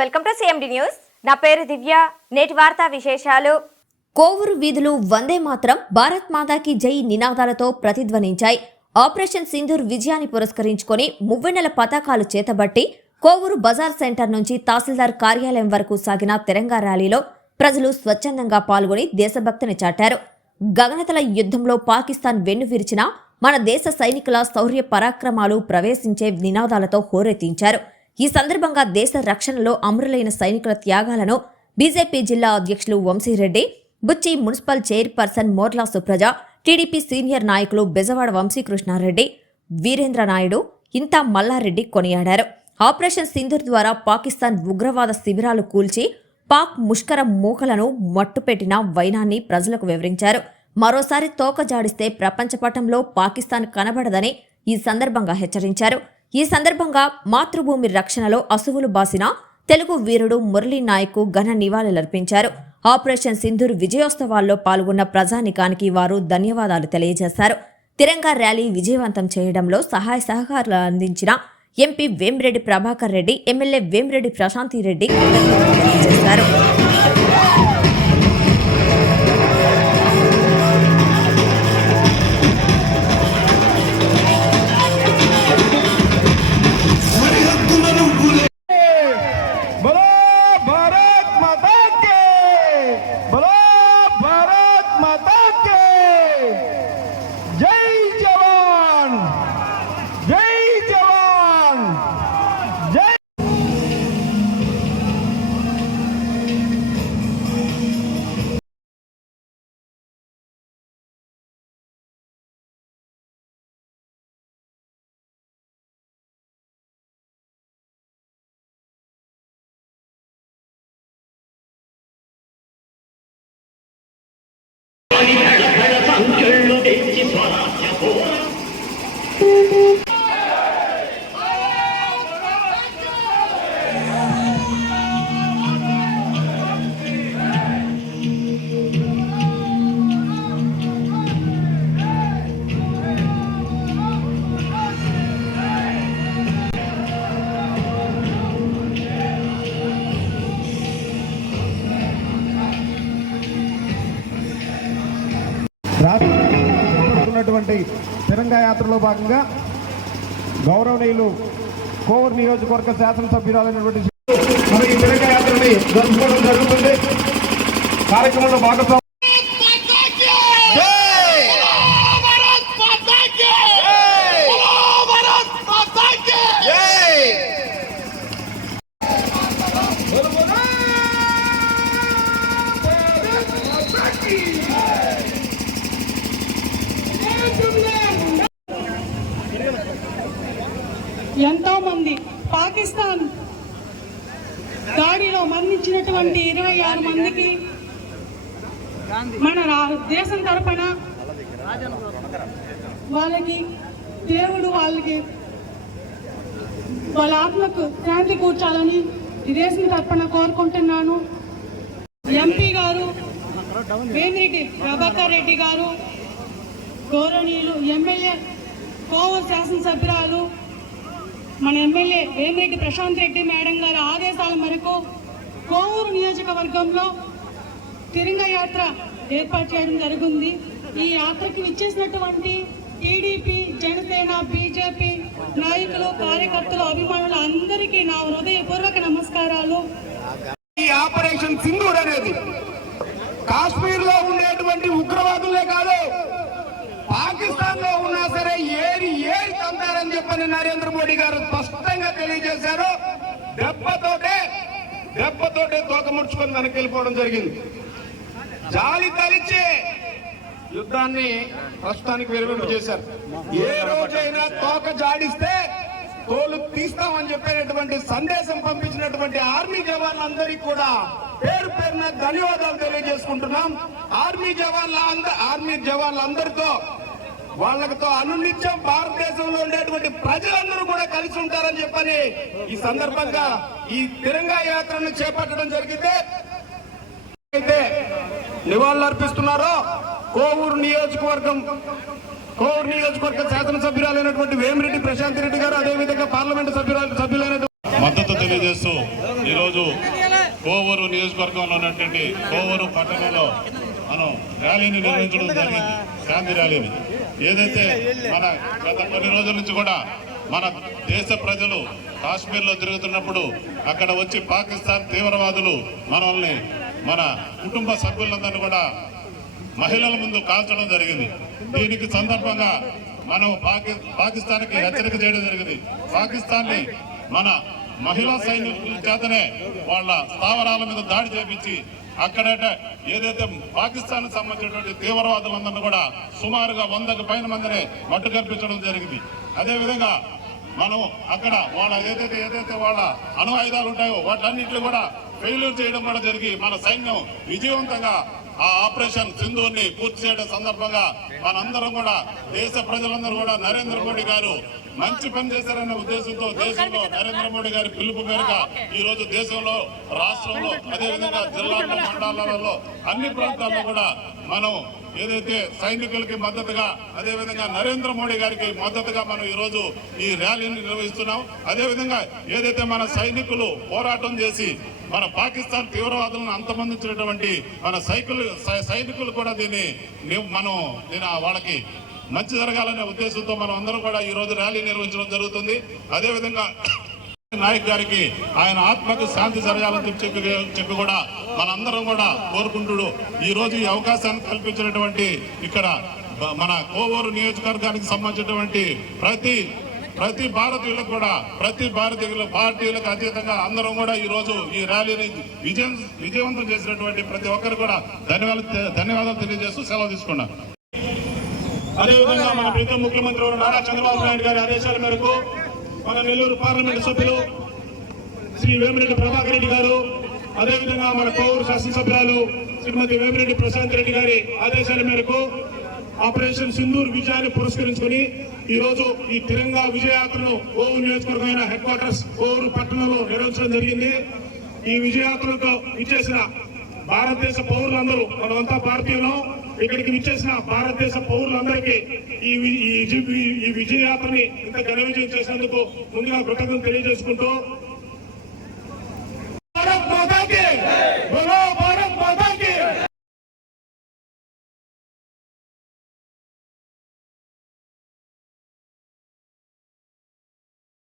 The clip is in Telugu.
Welcome to CMD news. నా పేరు దివ్య. నేటి వార్తా విశేషాలు. కోవూరు వీధులు వందే మాత్రం భారత్ మాతాకి జై నినాదాలతో ప్రతిధ్వనించాయి. ఆపరేషన్ సింధూర్ విజయాన్ని పురస్కరించుకొని మువ్వెన్నెల పతాకాలు చేతబట్టి కోవూరు బజార్ సెంటర్ నుంచి తహసీల్దార్ కార్యాలయం వరకు సాగిన తెలంగాణ ర్యాలీలో ప్రజలు స్వచ్ఛందంగా పాల్గొని దేశభక్తిని చాటారు. గగనతల యుద్ధంలో పాకిస్తాన్ వెన్ను విరిచిన మన దేశ సైనికుల శౌర్య పరాక్రమాలు ప్రవేశించే నినాదాలతో హోరెత్తించారు. ఈ సందర్భంగా దేశ రక్షణలో అమరులైన సైనికుల త్యాగాలను బీజేపీ జిల్లా అధ్యక్షులు Vamsireddy Buchi municipal chairperson Morla Supraja TDP senior నాయకులు బెజవాడ వంశీకృష్ణారెడ్డి వీరేంద్ర నాయుడు ఇంతా మల్లారెడ్డి కొనియాడారు. ఆపరేషన్ సింధూర్ ద్వారా పాకిస్తాన్ ఉగ్రవాద శిబిరాలు కూల్చి పాక్ ముష్కర మూకలను మట్టుపెట్టిన వైనాన్ని ప్రజలకు వివరించారు. మరోసారి తోక జాడిస్తే ప్రపంచ పటంలో పాకిస్తాన్ కనబడదని ఈ సందర్భంగా హెచ్చరించారు. ఈ సందర్భంగా మాతృభూమి రక్షణలో అసువులు బాసిన తెలుగు వీరుడు మురళీ నాయక్కు ఘన నివాళులర్పించారు. ఆపరేషన్ సింధూర్ విజయోత్సవాల్లో పాల్గొన్న ప్రజానికానికి వారు ధన్యవాదాలు తెలియజేశారు. తిరంగా ర్యాలీ విజయవంతం చేయడంలో సహాయ సహకారాలు అందించిన ఎంపీ వేమిరెడ్డి ప్రభాకర్ రెడ్డి ఎమ్మెల్యే వేమిరెడ్డి ప్రశాంతి రెడ్డి కృతజ్ఞతలు తెలియజేశారు. Monica రాష్ట్రటువంటి తిరంగా యాత్రలో భాగంగా గౌరవనీయులు కోవూరు నియోజకవర్గ శాసనసభ్యురాలైనటువంటి మరి ఈ తిరంగా యాత్రని జరుపుకోవడం జరుగుతుంది. కార్యక్రమంలో భాగస్వామి ఎంతో మంది పాకిస్తాన్ దాడిలో మరణించినటువంటి ఇరవై ఆరు మందికి మన రా- దేశం తరపున వాళ్ళకి దేవుడు వాళ్ళకి వాళ్ళ ఆత్మకు శాంతి కూర్చాలని ఈ దేశం తరపున కోరుకుంటున్నాను. ఎంపీ గారు వేమిరెడ్డి ప్రభాకర్ రెడ్డి గారు గౌరవనీయులు ఎమ్మెల్యే కోవ శాసనసభ్యురాలు మన ఎమ్మెల్యే వేమిరెడ్డి ప్రశాంత్ రెడ్డి మేడం గారి ఆదేశాల మేరకు కోవూరు నియోజకవర్గంలో తిరంగ యాత్ర ఏర్పాటు చేయడం జరిగింది. ఈ యాత్రకి విచ్చేసినటువంటి టీడీపీ జనసేన బీజేపీ నాయకులు కార్యకర్తలు అభిమానులు అందరికీ నా హృదయపూర్వక నమస్కారాలు. ఈ ఆపరేషన్ సింధూర్ అనేది కాశ్మీర్లో ఉండేటువంటి ఉగ్రవాదులే కాదు పాకిస్తాన్లో ఉన్నా సరే ఏరి ఏరి తంతారని చెప్పని నరేంద్ర మోడీ గారు స్పష్టంగా తెలియజేశారు. దెబ్బతోటే దెబ్బతోటే తోక ముడుచుకొని వెనక్కి వెళ్ళిపోవడం జరిగింది. జాలి తలిచి యుద్ధాన్ని ప్రస్తుతానికి విరమింపు చేశారు. ఏ రోజైనా తోక జాడిస్తే తోలు తీస్తామని చెప్పినటువంటి సందేశం పంపించినటువంటి ఆర్మీ జవాన్లందరికీ కూడా పేరు పేరున ధన్యవాదాలు తెలియజేసుకుంటున్నాం. ఆర్మీ జవాన్ల ఆర్మీ జవాన్లందరితో వాళ్ళతో అనునిత్యం భారతదేశంలో ఉండేటువంటి ప్రజలందరూ కూడా కలిసి ఉంటారని చెప్పని ఈ సందర్భంగా ఈ తిరంగా యాత్రను చేపట్టడం జరిగితే అయితే నివాళులర్పిస్తున్నారో కోవూరు నియోజకవర్గం కోవూరు నియోజకవర్గ శాసనసభ్యురాలైనటువంటి వేమిరెడ్డి ప్రశాంత్ రెడ్డి గారు అదేవిధంగా పార్లమెంటు సభ్యురాలు సభ్యులైనటువంటి మద్దతు తెలియజేస్తూ ఈరోజు కోవూరు నియోజకవర్గంలో ఉన్నటువంటి కోవూరు పట్టణంలో మనం ర్యాలీని నిర్వహించడం జరిగింది. శాంతి ర్యాలీని. ఏదైతే మన గత కొన్ని రోజుల నుంచి కూడా మన దేశ ప్రజలు కాశ్మీర్లో తిరుగుతున్నప్పుడు అక్కడ వచ్చి పాకిస్తాన్ తీవ్రవాదులు మనల్ని మన కుటుంబ సభ్యులందరినీ కూడా మహిళల ముందు కాల్చడం జరిగింది. దీనికి సందర్భంగా మనం పాకి పాకిస్తాన్కి హెచ్చరిక చేయడం జరిగింది. పాకిస్తాన్ని మన మహిళా సైనికుల చేతనే వాళ్ళ స్థావరాల మీద దాడి చేపించి అక్కడట ఏదైతే పాకిస్తాన్ సంబంధించినటువంటి తీవ్రవాదులందరినీ కూడా సుమారుగా వందకు పైన మందిని మట్టు కల్పించడం జరిగింది. అదేవిధంగా మనం అక్కడ వాళ్ళ ఏదైతే ఏదైతే వాళ్ళ అణు ఆయుధాలు ఉంటాయో వాటన్నిటిని కూడా ఫెయిల్యూర్ చేయడం కూడా జరిగి మన సైన్యం విజయవంతంగా ఆ ఆపరేషన్ సింధూర్ని పూర్తి చేయడం సందర్భంగా మనందరం కూడా దేశ ప్రజలందరూ కూడా నరేంద్ర మోడీ గారు మంచి పని చేశారనే ఉద్దేశంతో దేశంలో నరేంద్ర మోడీ గారి పిలుపు మేరకు ఈ రోజు దేశంలో రాష్ట్రంలో అదేవిధంగా జిల్లాల్లో మండలాలలో అన్ని ప్రాంతాల్లో కూడా మనం ఏదైతే సైనికులకి మద్దతుగా అదేవిధంగా నరేంద్ర మోడీ గారికి మద్దతుగా మనం ఈ రోజు ఈ ర్యాలీని నిర్వహిస్తున్నాం. అదేవిధంగా ఏదైతే మన సైనికులు పోరాటం చేసి మన పాకిస్తాన్ తీవ్రవాదులను అంతమొందించినటువంటి మన సైకిల్ సైనికులు కూడా దీన్ని మనం దీని వాళ్ళకి మంచి జరగాలనే ఉద్దేశంతో మనం అందరం కూడా ఈ రోజు ర్యాలీ నిర్వహించడం జరుగుతుంది. అదేవిధంగా నాయక్ గారికి ఆయన ఆత్మకు శాంతి జరగాలని చెప్పి చెప్పి కూడా మనందరం కూడా కోరుకుంటూ ఈ రోజు ఈ అవకాశాన్ని కల్పించినటువంటి ఇక్కడ మన కోవూరు నియోజకవర్గానికి సంబంధించినటువంటి ప్రతి ప్రతి భారతీయులకు కూడా ప్రతి భారతీయులు పార్టీలకు అతీతంగా అందరం కూడా ఈ రోజు ఈ ర్యాలీని విజయం విజయవంతం చేసినటువంటి ప్రతి ఒక్కరు కూడా ధన్యవాదాలు ధన్యవాదాలు తెలియజేస్తూ సెలవు తీసుకున్నాను అదేవిధంగా మన ప్రీతం ముఖ్యమంత్రి నారా చంద్రబాబు నాయుడు గారి ఆదేశాల మేరకు మన నెల్లూరు పార్లమెంటు సభ్యులు శ్రీ వేమిరెడ్డి ప్రభాకర్ రెడ్డి గారు అదేవిధంగా మన కోవూరు శాసనసభ్యురాలు శ్రీమతి వేమిరెడ్డి ప్రశాంత్ రెడ్డి గారి ఆదేశాల మేరకు ఆపరేషన్ సింధూర్ విజయాన్ని పురస్కరించుకుని ఈరోజు ఈ తిరంగా విజయయాత్రను కోవూరు నియోజకవర్గమైన హెడ్ క్వార్టర్స్ కోవూరు పట్టణంలో నిర్వహించడం జరిగింది. ఈ విజయయాత్రలకు ఇచ్చేసిన భారతదేశ పౌరులందరూ మనమంతా భారతీయులం. ఇక్కడికి విచ్చేసిన భారతదేశ పౌరులందరికీ ఈ వి- ఈ ఈ విజయయాత్రని ఇంత ఘన విజయం చేసినందుకు ముందుగా కృతజ్ఞతలు తెలియజేసుకుంటూ